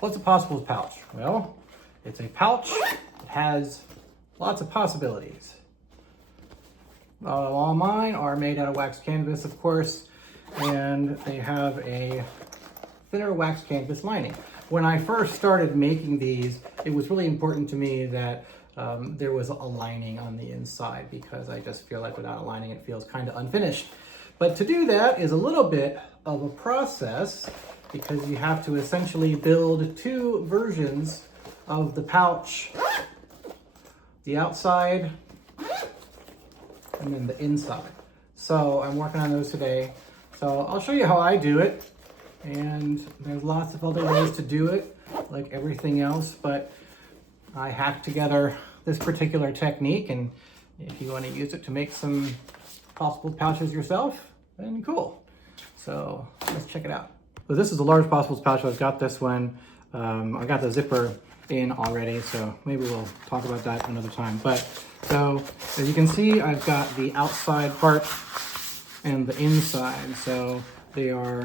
What's a possibles pouch? Well, it's a pouch that has lots of possibilities. All mine are made out of wax canvas, of course, and they have a thinner wax canvas lining. When I first started making these, it was really important to me that there was a lining on the inside, because I just feel like without a lining it feels kind of unfinished. But to do that is a little bit of a process, because you have to essentially build two versions of the pouch, the outside and then the inside. So I'm working on those today. So I'll show you how I do it. And there's lots of other ways to do it, like everything else, but I hacked together this particular technique, and if you want to use it to make some possible pouches yourself, then cool. So let's check it out. So this is a large possibles pouch. I've got this one. I got the zipper in already, so maybe we'll talk about that another time. But so as you can see, I've got the outside part and the inside. So they are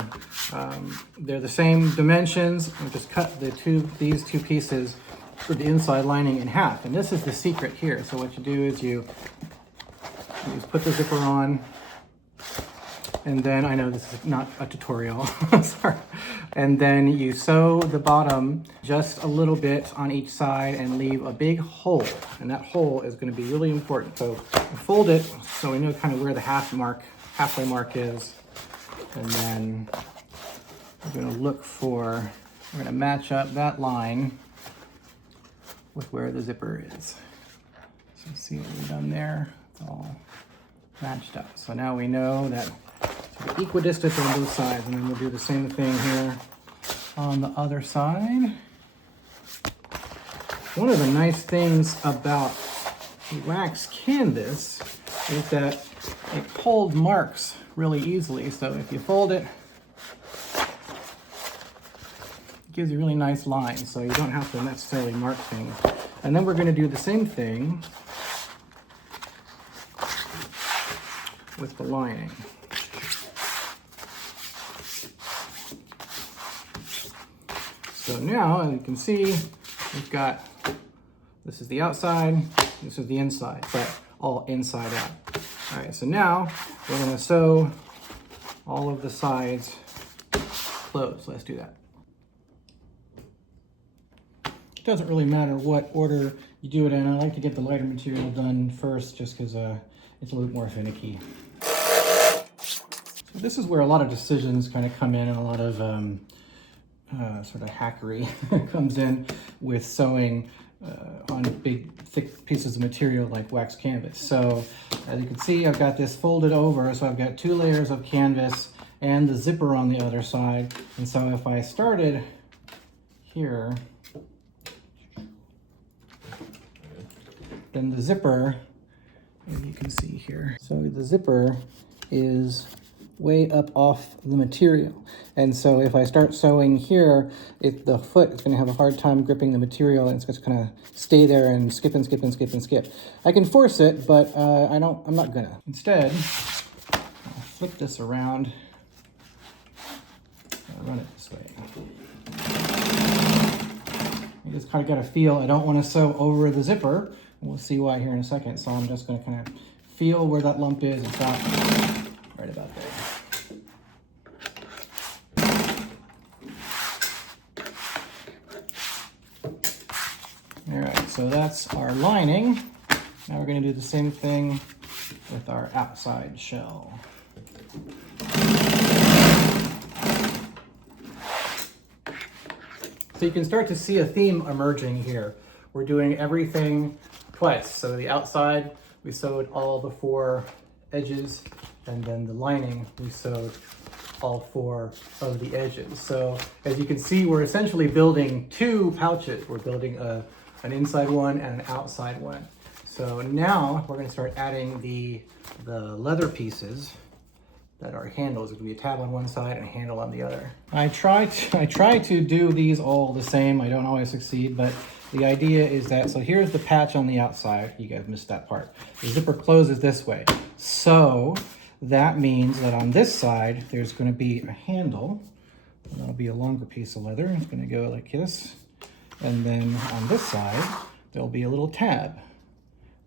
they're the same dimensions. I just cut these two pieces for the inside lining in half, and this is the secret here. So what you do is you just put the zipper on, and then, I know this is not a tutorial, sorry. And then you sew the bottom just a little bit on each side and leave a big hole. And that hole is going to be really important. So fold it so we know kind of where the halfway mark is. And then we're going to we're going to match up that line with where the zipper is. So see what we've done there? It's all matched up. So now we know that it's equidistant on both sides, and then we'll do the same thing here on the other side. One of the nice things about wax canvas is that it holds marks really easily. So if you fold it, it gives you really nice lines, so you don't have to necessarily mark things. And then we're going to do the same thing with the lining. So now, as you can see, we've got, this is the outside, this is the inside, but all inside out. All right, so now we're going to sew all of the sides closed. Let's do that. It doesn't really matter what order you do it in. I like to get the lighter material done first, just because it's a little more finicky. So this is where a lot of decisions kind of come in, and a lot of sort of hackery comes in with sewing on big, thick pieces of material like wax canvas. So as you can see, I've got this folded over, so I've got 2 layers of canvas and the zipper on the other side. And so if I started here, then the zipper, as you can see here, so the zipper is way up off the material. And so if I start sewing here, the foot is going to have a hard time gripping the material, and it's just going to stay there and skip and skip and skip and skip. I can force it, but I'm not gonna. Instead, I'll flip this around. I'll run it this way. You just kind of got to feel, I don't want to sew over the zipper. We'll see why here in a second. So I'm just going to kind of feel where that lump is. It's about right about there. All right, so that's our lining. Now we're going to do the same thing with our outside shell. So you can start to see a theme emerging here. We're doing everything twice. So the outside, we sewed all the 4 edges, and then the lining, we sewed all 4 of the edges. So as you can see, we're essentially building 2 pouches. We're building an inside one and an outside one. So now we're going to start adding the leather pieces that are handles. There's going to be a tab on one side and a handle on the other. I try to do these all the same. I don't always succeed, but the idea is that, so here's the patch on the outside. You guys missed that part. The zipper closes this way. So that means that on this side, there's going to be a handle And that'll be a longer piece of leather. It's gonna go like this. And then on this side, there'll be a little tab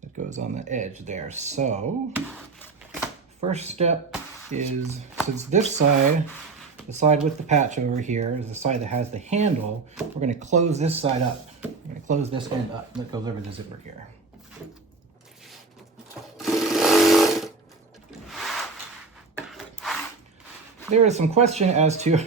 that goes on the edge there. So, first step is, since this side, the side with the patch over here is the side that has the handle, we're gonna close this side up. We're gonna close this end up that goes over the zipper here. There is some question as to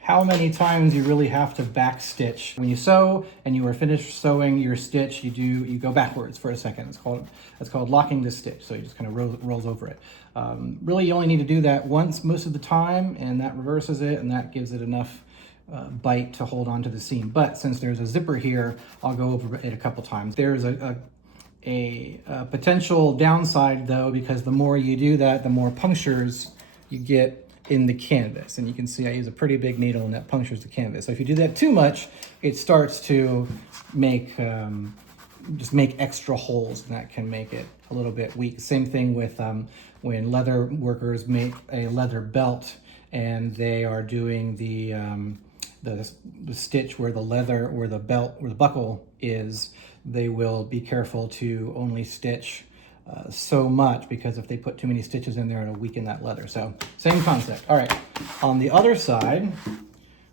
how many times you really have to back stitch. When you sew and you are finished sewing your stitch, you go backwards for a second. It's called locking the stitch. So you just kind of rolls over it. Really, you only need to do that once most of the time, and that reverses it, and that gives it enough bite to hold onto the seam. But since there's a zipper here, I'll go over it a couple times. There's a potential downside though, because the more you do that, the more punctures you get in the canvas. And you can see I use a pretty big needle and that punctures the canvas. So if you do that too much, it starts to make, just make extra holes, and that can make it a little bit weak. Same thing with when leather workers make a leather belt and they are doing the stitch where the leather, where the belt, where the buckle is, they will be careful to only stitch so much, because if they put too many stitches in there, it'll weaken that leather. So same concept. All right, on the other side,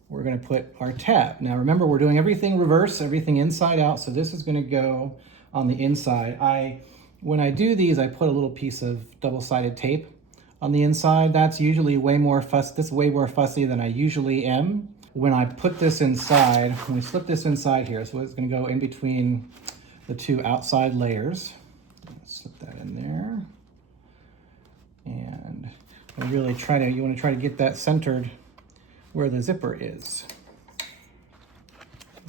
we're gonna put our tab. Now remember, we're doing everything reverse, everything inside out. So this is gonna go on the inside. When I do these, I put a little piece of double-sided tape on the inside. That's usually way more way more fussy than I usually am. When I put this inside, when we slip this inside here, so it's gonna go in between the two outside layers. Slip that in there. And you want to try to get that centered where the zipper is.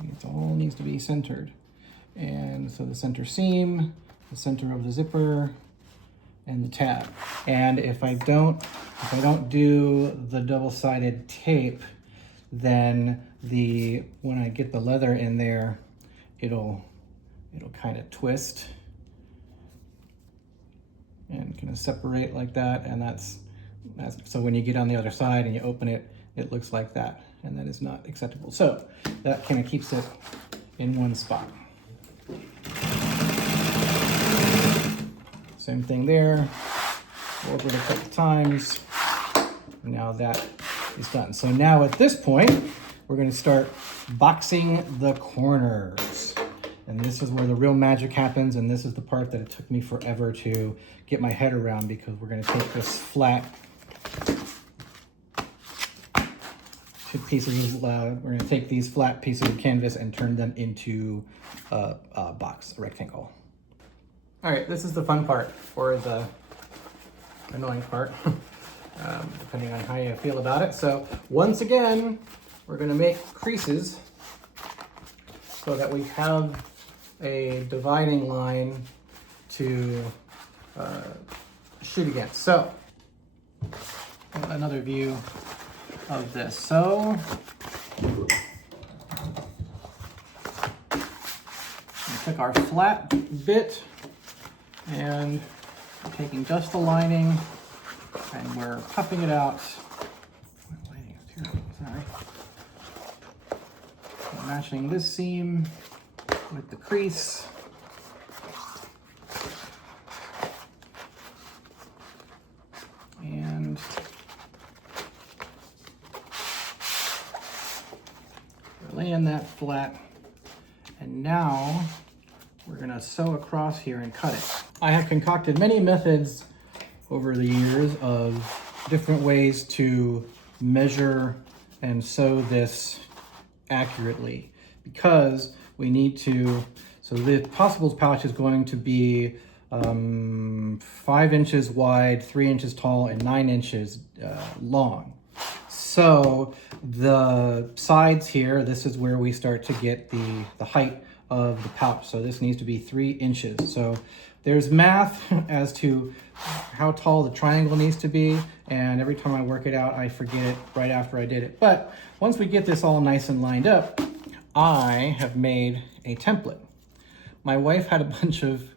It all needs to be centered. And so the center seam, the center of the zipper, and the tab. And if I don't do the double-sided tape, then when I get the leather in there, it'll kind of twist and kind of separate like that. And that's so when you get on the other side and you open it, it looks like that, and that is not acceptable. So that kind of keeps it in one spot. Same thing there, over it a couple times. Now that is done. So now at this point, we're going to start boxing the corners. And this is where the real magic happens, and this is the part that it took me forever to get my head around, because we're going to take this flat two pieces of, we're going to take these flat pieces of canvas and turn them into a box, a rectangle. All right, this is the fun part, or the annoying part, depending on how you feel about it. So once again, we're going to make creases so that we have a dividing line to shoot against. So another view of this. So we took our flat bit and we're taking just the lining and we're puffing it out. My lining is terrible, sorry. So matching this seam with the crease. And we're laying that flat. And now we're gonna sew across here and cut it. I have concocted many methods over the years of different ways to measure and sew this accurately, because we need to, so the Possibles pouch is going to be 5 inches wide, 3 inches tall, and 9 inches long. So the sides here, this is where we start to get the height of the pouch. So this needs to be 3 inches. So there's math as to how tall the triangle needs to be, and every time I work it out, I forget it right after I did it. But once we get this all nice and lined up, I have made a template. My wife had a bunch of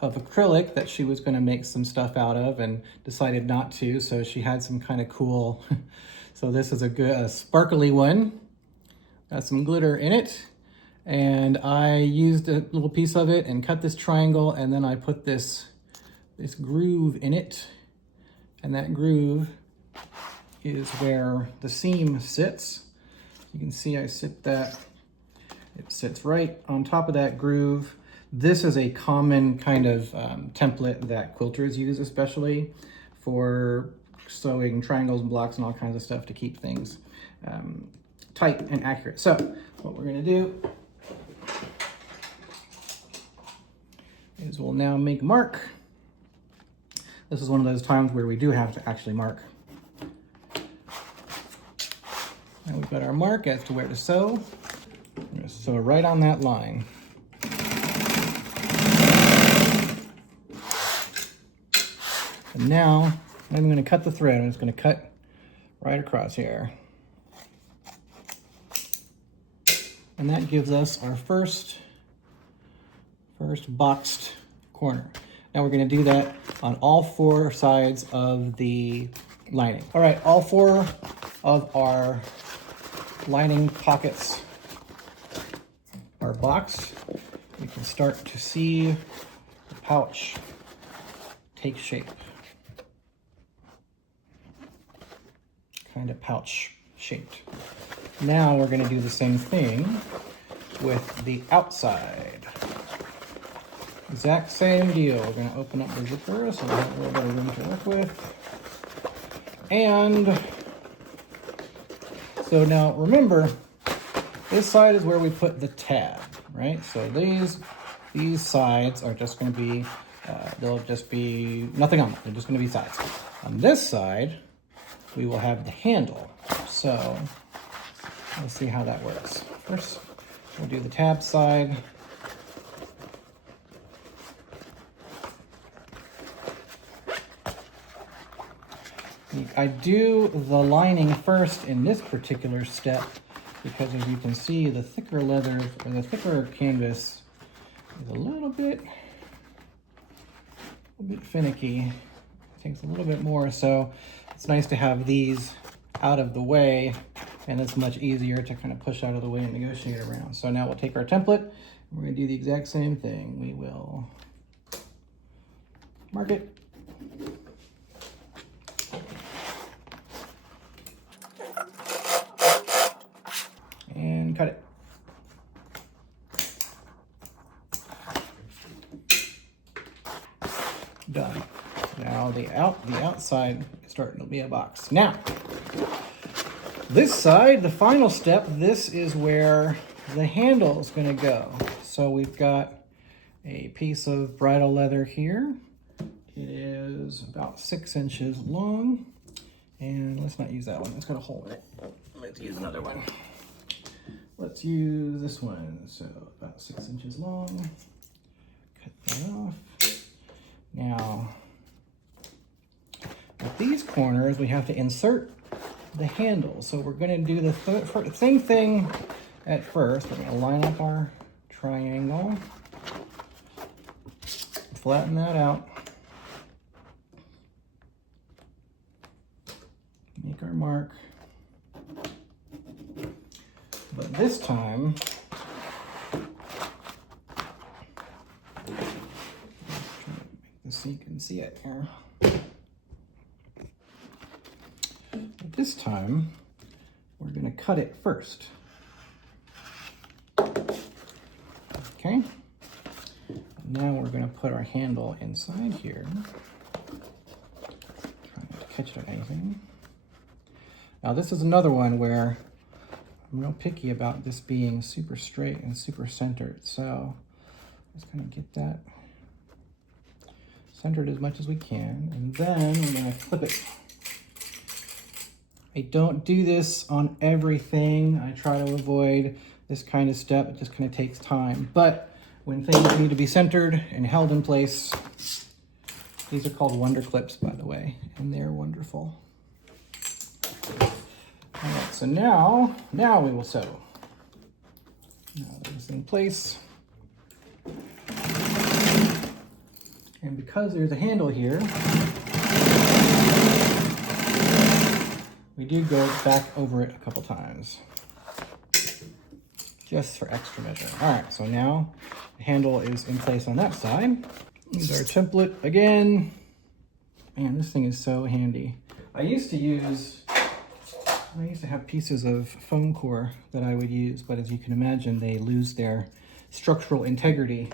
of acrylic that she was going to make some stuff out of and decided not to. So she had some kind of cool, so this is a sparkly one. Got some glitter in it. And I used a little piece of it and cut this triangle, and then I put this groove in it. And that groove is where the seam sits. You can see I sit that, it sits right on top of that groove. This is a common kind of template that quilters use, especially for sewing triangles and blocks and all kinds of stuff to keep things tight and accurate. So what we're gonna do is we'll now make a mark. This is one of those times where we do have to actually mark. And we've got our mark as to where to sew. I'm gonna sew right on that line. And now I'm going to cut the thread. I'm just going to cut right across here. And that gives us our first boxed corner. Now we're going to do that on all 4 sides of the lining. All right, all 4 of our lining pockets are boxed. We can start to see the pouch take shape. Kind of pouch shaped. Now we're going to do the same thing with the outside. Exact same deal. We're going to open up the zipper so we have a little bit of room to work with. And so now remember, this side is where we put the tab, right? So these sides are just going to be, they'll just be nothing on them. They're just going to be sides. On this side, we will have the handle. So let's see how that works. First, we'll do the tab side. I do the lining first in this particular step because, as you can see, the thicker leather or the thicker canvas is a little bit finicky. It takes a little bit more, so it's nice to have these out of the way, and it's much easier to kind of push out of the way and negotiate around. So now we'll take our template, and we're going to do the exact same thing. We will mark it. And cut it. Done. Now the outside is starting to be a box. Now, this side, the final step, this is where the handle is going to go. So we've got a piece of bridle leather here. It is about 6 inches long. And let's not use that one. It's got a hole in it. Let's use another one. Let's use this one. So about 6 inches long. Cut that off. Now, at these corners, we have to insert the handle. So we're going to do the same thing at first. We're going to line up our triangle, flatten that out, make our mark. But this time, so you can see it here. But this time, we're going to cut it first. Okay. Now we're going to put our handle inside here. Trying not to catch it or anything. Now this is another one where I'm real picky about this being super straight and super centered. So just going to get that centered as much as we can, and then we're going to flip it. I don't do this on everything. I try to avoid this kind of step. It just kind of takes time. But when things need to be centered and held in place, these are called Wonder Clips, by the way, and they're wonderful. All right, so now we will sew. Now that it's in place, And because there's a handle here, we do go back over it a couple times, just for extra measure. All right, so now the handle is in place on that side. Use our template again. Man, this thing is so handy. I used to have pieces of foam core that I would use, but as you can imagine, they lose their structural integrity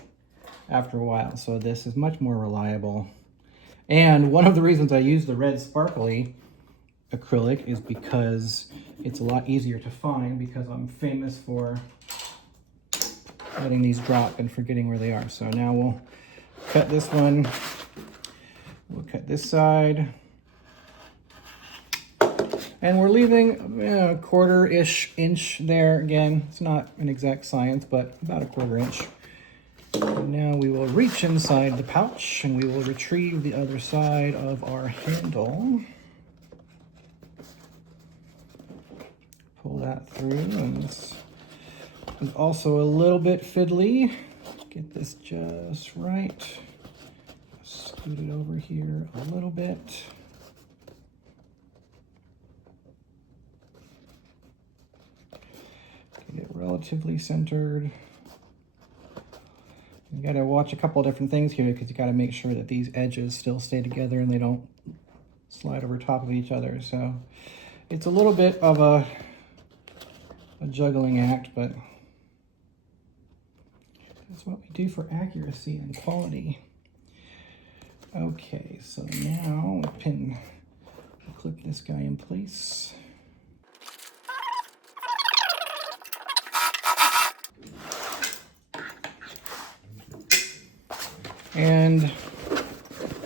after a while. So this is much more reliable. And one of the reasons I use the red sparkly acrylic is because it's a lot easier to find, because I'm famous for letting these drop and forgetting where they are. So now we'll cut this one. We'll cut this side. And we're leaving a 1/4-ish inch there. Again, it's not an exact science, but about a 1/4 inch. And now we will reach inside the pouch and we will retrieve the other side of our handle. Pull that through, and this is also a little bit fiddly. Get this just right. Scoot it over here a little bit. Get it relatively centered. You gotta watch a couple of different things here, because you gotta make sure that these edges still stay together and they don't slide over top of each other. So it's a little bit of a juggling act, but that's what we do for accuracy and quality. Okay, so now we'll clip this guy in place. And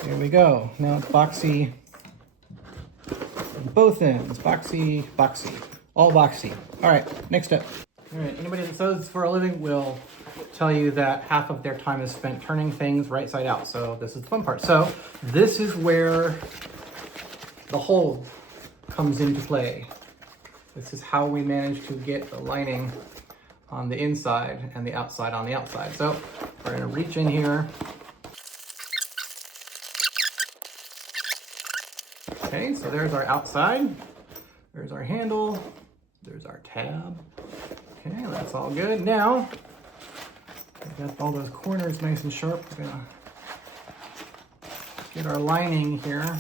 there we go. Now it's boxy on both ends. Boxy, boxy. All boxy. All right, next step. All right, anybody that sews for a living will tell you that half of their time is spent turning things right side out. So this is the fun part. So this is where the hole comes into play. This is how we manage to get the lining on the inside and the outside on the outside. So we're gonna reach in here. Okay, so there's our outside. There's our handle. There's our tab. Okay, that's all good. Now, we've got all those corners nice and sharp. We're gonna get our lining here.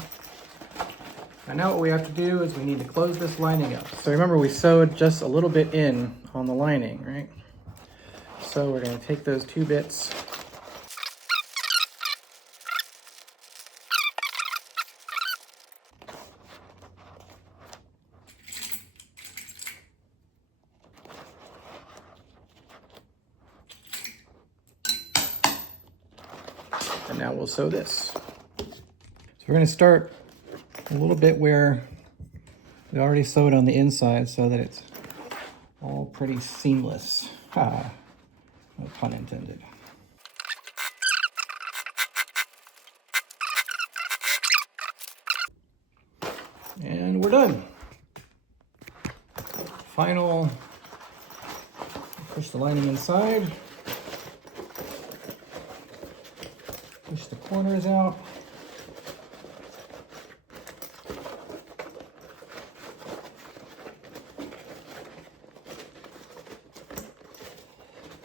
And now what we have to do is we need to close this lining up. So remember, we sewed just a little bit in on the lining, right? So we're gonna take those two bits. And now we'll sew this. So we're going to start a little bit where we already sewed on the inside so that it's all pretty seamless. No pun intended. And we're done. Final, push the lining inside. Push the corners out.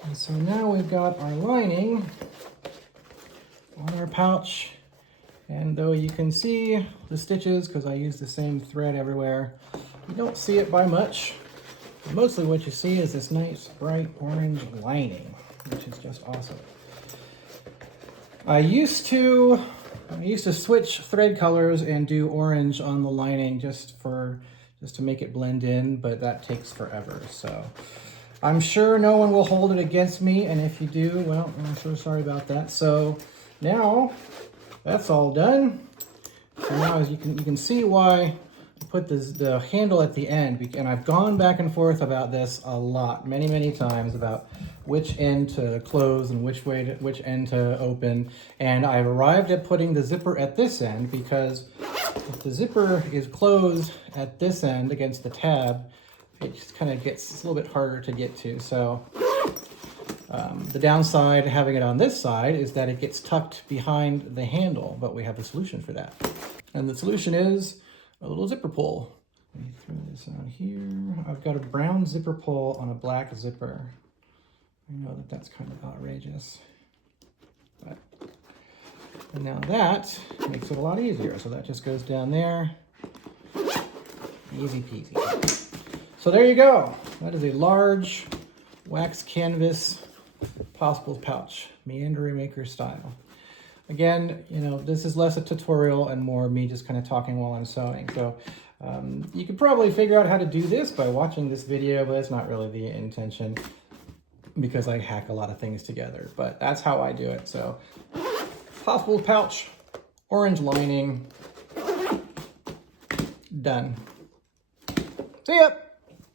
And so now we've got our lining on our pouch. And though you can see the stitches, because I use the same thread everywhere, you don't see it by much. Mostly what you see is this nice bright orange lining, which is just awesome. I used to switch thread colors and do orange on the lining just to make it blend in, but that takes forever. So I'm sure no one will hold it against me, and if you do, well, I'm so sorry about that. So now that's all done. So now as you can see why I put the handle at the end, and I've gone back and forth about this a lot, many times, about which end to close and which end to open. And I've arrived at putting the zipper at this end because if the zipper is closed at this end against the tab, it just kind of gets a little bit harder to get to. So The downside having it on this side is that it gets tucked behind the handle, but we have a solution for that. And the solution is a little zipper pull. Let me throw this on here. I've got a brown zipper pull on a black zipper. I know that that's kind of outrageous. But, and now that makes it a lot easier. So that just goes down there. Easy peasy. So there you go. That is a large wax canvas possibles pouch, Meandering Maker style. Again, you know, this is less a tutorial and more me just kind of talking while I'm sewing. So you could probably figure out how to do this by watching this video, but that's not really the intention because I hack a lot of things together. But that's how I do it. So possibles pouch, orange lining, done. See ya!